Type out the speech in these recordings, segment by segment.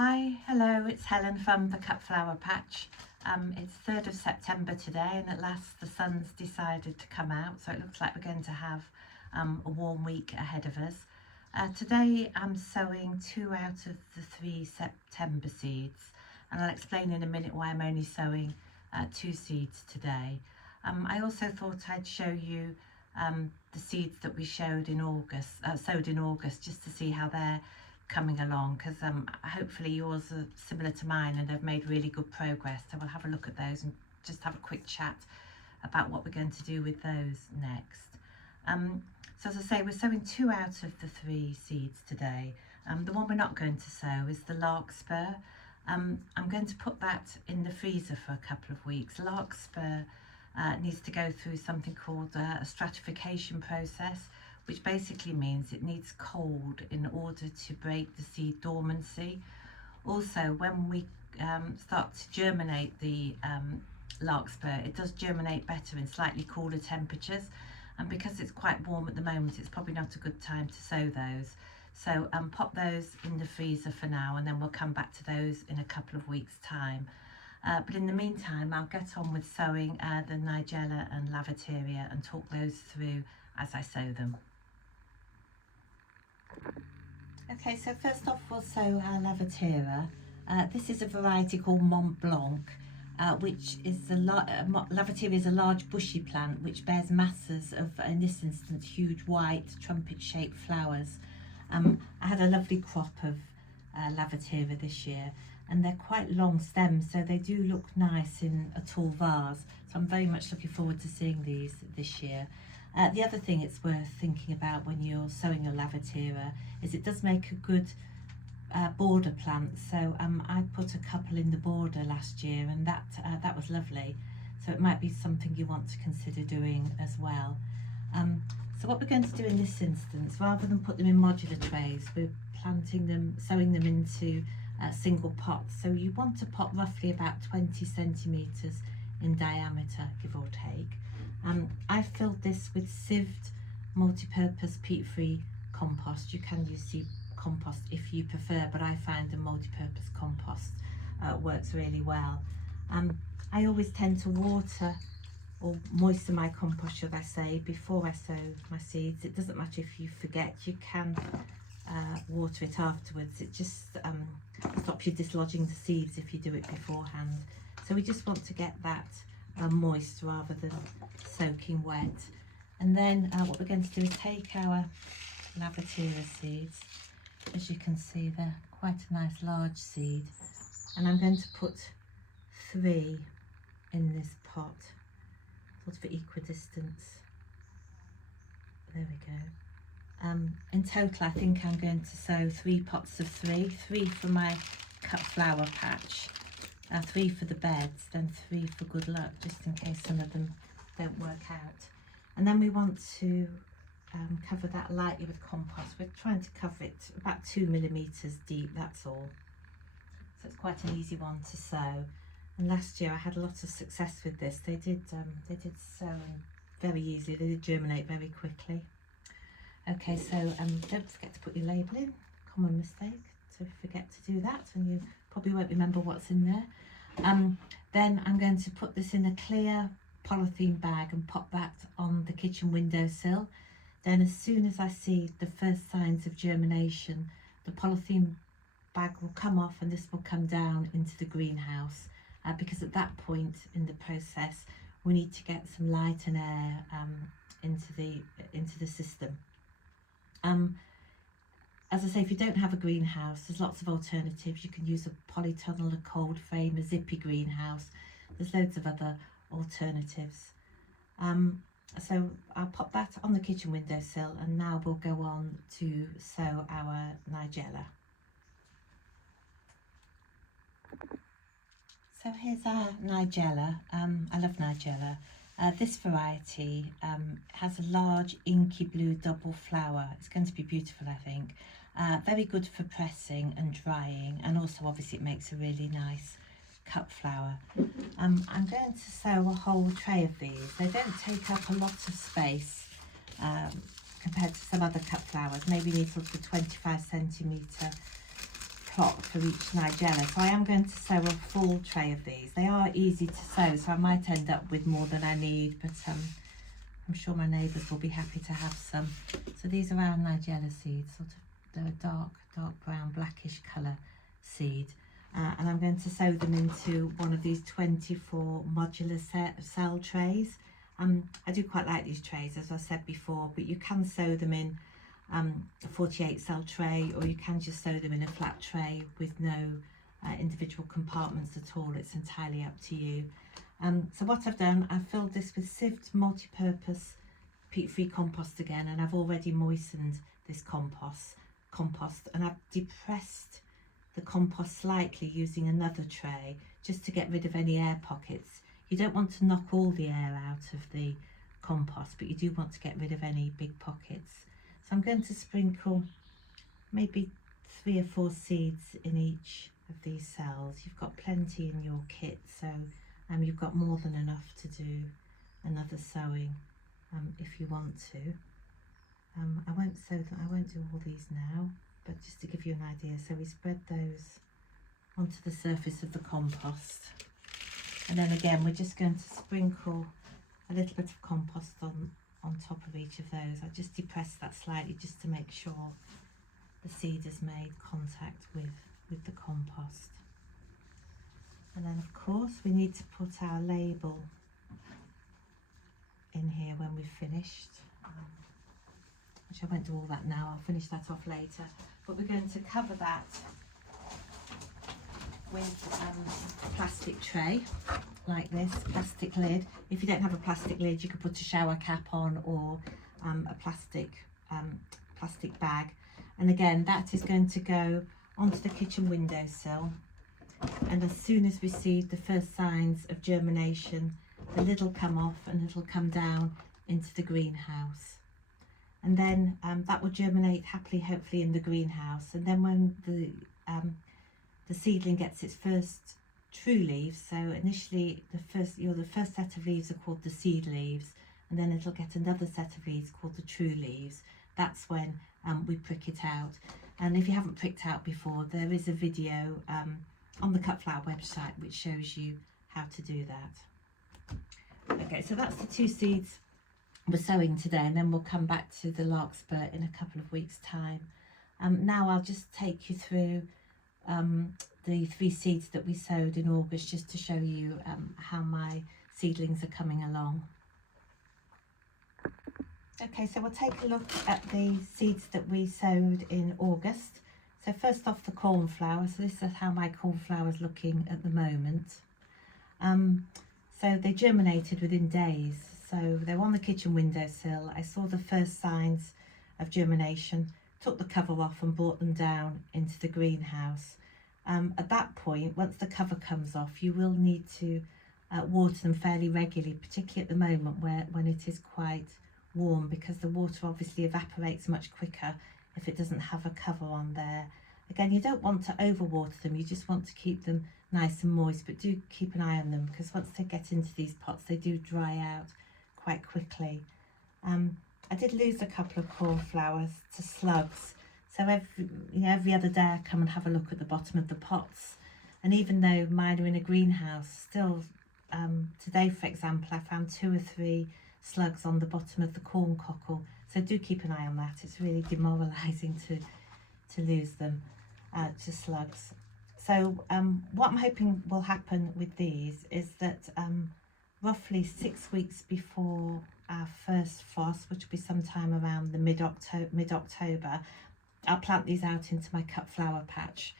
Hi, hello, it's Helen from the Cut Flower Patch. It's 3rd of September today, and at last the sun's decided to come out, so it looks like we're going to have a warm week ahead of us. Today I'm sowing 2 out of the 3 September seeds, and I'll explain in a minute why I'm only sowing 2 seeds today. I also thought I'd show you the seeds that we sowed in August, just to see how they're coming along, because hopefully yours are similar to mine and have made really good progress. So we'll have a look at those and just have a quick chat about what we're going to do with those next. So as I say, we're sowing 2 out of the 3 seeds today. The one we're not going to sow is the larkspur. I'm going to put that in the freezer for a couple of weeks. Larkspur needs to go through something called a stratification process, which basically means it needs cold in order to break the seed dormancy. Also, when we start to germinate the larkspur, it does germinate better in slightly cooler temperatures, and because it's quite warm at the moment, it's probably not a good time to sow those. So pop those in the freezer for now, and then we'll come back to those in a couple of weeks' time. But in the meantime, I'll get on with sowing the Nigella and Lavatera and talk those through as I sow them. Okay, so first off we'll sow our Lavatera. This is a variety called Mont Blanc, which is Lavatera is a large bushy plant which bears masses of, in this instance, huge white trumpet-shaped flowers. I had a lovely crop of Lavatera this year, and they're quite long stems, so they do look nice in a tall vase. So I'm very much looking forward to seeing these this year. The other thing it's worth thinking about when you're sowing your Lavatera is it does make a good border plant. So I put a couple in the border last year, and that was lovely. So it might be something you want to consider doing as well. So what we're going to do in this instance, rather than put them in modular trays, we're sowing them into single pots. So you want to pot roughly about 20 centimetres in diameter, give or take. I've filled this with sieved multi-purpose peat-free compost. You can use seed compost if you prefer, but I find the multi-purpose compost works really well. I always tend to water or moisten my compost, should I say, before I sow my seeds. It doesn't matter if you forget, you can water it afterwards. It just stops you dislodging the seeds if you do it beforehand. So we just want to get that moist rather than soaking wet. And then what we're going to do is take our Lavatera seeds. As you can see, they're quite a nice large seed, and I'm going to put 3 in this pot, sort of equidistance. There we go. In total, I think I'm going to sow 3 pots of 3 for my cut flower patch, 3 for the beds, then 3 for good luck, just in case some of them don't work out. And then we want to cover that lightly with compost. We're trying to cover it about 2 millimeters deep, that's all. So it's quite an easy one to sow. And last year I had a lot of success with this. They did sow very easily. They did germinate very quickly. Okay, so don't forget to put your label in. Common mistake to forget to do that, and you probably won't remember what's in there. Then I'm going to put this in a clear polythene bag and pop that on the kitchen windowsill. Then as soon as I see the first signs of germination, the polythene bag will come off and this will come down into the greenhouse, because at that point in the process we need to get some light and air into the system. As I say, if you don't have a greenhouse, there's lots of alternatives. You can use a polytunnel, a cold frame, a zippy greenhouse. There's loads of other alternatives. So I'll pop that on the kitchen windowsill, and now we'll go on to sow our Nigella. So here's our Nigella. I love Nigella. This variety has a large inky blue double flower. It's going to be beautiful, I think. Very good for pressing and drying, and also obviously it makes a really nice cut flower. I'm going to sow a whole tray of these. They don't take up a lot of space compared to some other cut flowers. Maybe need sort of 25 centimetre plot for each Nigella, so I am going to sow a full tray of these. They are easy to sow, so I might end up with more than I need, but I'm sure my neighbours will be happy to have some. So these are our Nigella seeds, sort of they're a dark brown blackish colour seed, and I'm going to sow them into one of these 24 modular cell trays. I do quite like these trays, as I said before, but you can sow them in a 48 cell tray, or you can just sow them in a flat tray with no individual compartments at all. It's entirely up to you. So what I've done, I've filled this with sieved multi-purpose peat-free compost again, and I've already moistened this compost, and I've depressed the compost slightly using another tray just to get rid of any air pockets. You don't want to knock all the air out of the compost, but you do want to get rid of any big pockets. So I'm going to sprinkle maybe 3 or 4 seeds in each of these cells. You've got plenty in your kit, so you've got more than enough to do another sowing if you want to. I won't do all these now, but just to give you an idea. So we spread those onto the surface of the compost, and then again we're just going to sprinkle a little bit of compost on top of each of those. I just depress that slightly just to make sure the seed has made contact with the compost. And then of course we need to put our label in here when we've finished, which I won't do all that now, I'll finish that off later, but we're going to cover that with a plastic tray like this, plastic lid. If you don't have a plastic lid, you could put a shower cap on, or a plastic bag, and again that is going to go onto the kitchen windowsill, and as soon as we see the first signs of germination, the lid will come off and it'll come down into the greenhouse, and then that will germinate happily, hopefully, in the greenhouse. And then when the seedling gets its first true leaves, so initially the first set of leaves are called the seed leaves, and then it'll get another set of leaves called the true leaves. That's when we prick it out. And if you haven't pricked out before, there is a video on the Cut Flower website which shows you how to do that. Okay, so that's the 2 seeds we're sowing today, and then we'll come back to the larkspur in a couple of weeks' time. Now I'll just take you through the 3 seeds that we sowed in August, just to show you how my seedlings are coming along. Okay, so we'll take a look at the seeds that we sowed in August. So first off, the cornflower. So this is how my cornflower is looking at the moment. So they germinated within days. So they were on the kitchen windowsill. I saw the first signs of germination, took the cover off and brought them down into the greenhouse. At that point, once the cover comes off, you will need to water them fairly regularly, particularly at the moment when it is quite warm, because the water obviously evaporates much quicker if it doesn't have a cover on there. Again, you don't want to overwater them, you just want to keep them nice and moist, but do keep an eye on them, because once they get into these pots they do dry out quite quickly. I did lose a couple of cornflowers to slugs, so every other day I come and have a look at the bottom of the pots, and even though mine are in a greenhouse, still today, for example, I found 2 or 3 slugs on the bottom of the corn cockle, so do keep an eye on that. It's really demoralising to lose them to slugs. So what I'm hoping will happen with these is that roughly 6 weeks before our first frost, which will be sometime around the mid-October, I'll plant these out into my cut flower patch.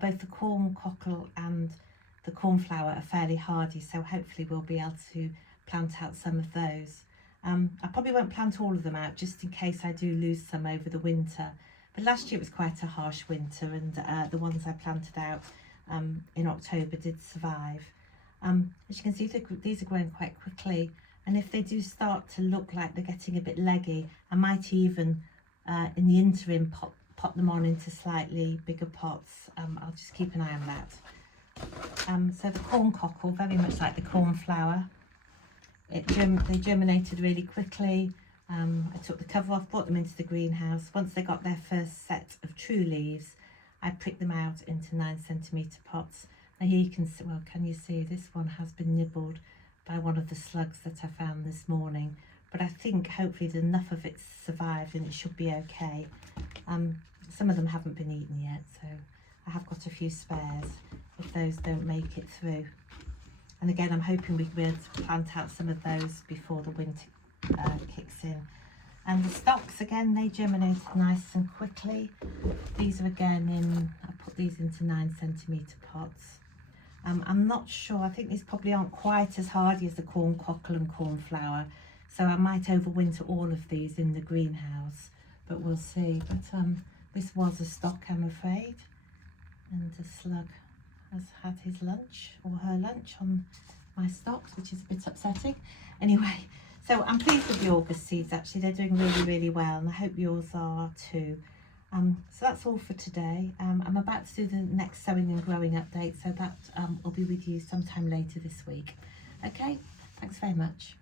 Both the corn cockle and the cornflower are fairly hardy, so hopefully we'll be able to plant out some of those. I probably won't plant all of them out, just in case I do lose some over the winter. But last year it was quite a harsh winter, and the ones I planted out in October did survive. As you can see, these are growing quite quickly, and if they do start to look like they're getting a bit leggy, I might even in the interim pot them on into slightly bigger pots. I'll just keep an eye on that. So the corn cockle, very much like the cornflower, they germinated really quickly. I took the cover off, brought them into the greenhouse. Once they got their first set of true leaves, I pricked them out into 9cm pots. Now here you can see, well, can you see this one has been nibbled by one of the slugs that I found this morning, but I think hopefully enough of it survived and it should be okay. Some of them haven't been eaten yet, so I have got a few spares if those don't make it through. And again, I'm hoping we can be able to plant out some of those before the winter kicks in. And the stalks, again, they germinate nice and quickly. These are again I put these into 9cm pots. I'm not sure, I think these probably aren't quite as hardy as the corn cockle and cornflower, so I might overwinter all of these in the greenhouse, but we'll see. But this was a stock, I'm afraid, and the slug has had his lunch, or her lunch, on my stocks, which is a bit upsetting. Anyway, so I'm pleased with the August seeds, actually. They're doing really, really well, and I hope yours are too. So that's all for today. I'm about to do the next sowing and growing update, so that will be with you sometime later this week. Okay, thanks very much.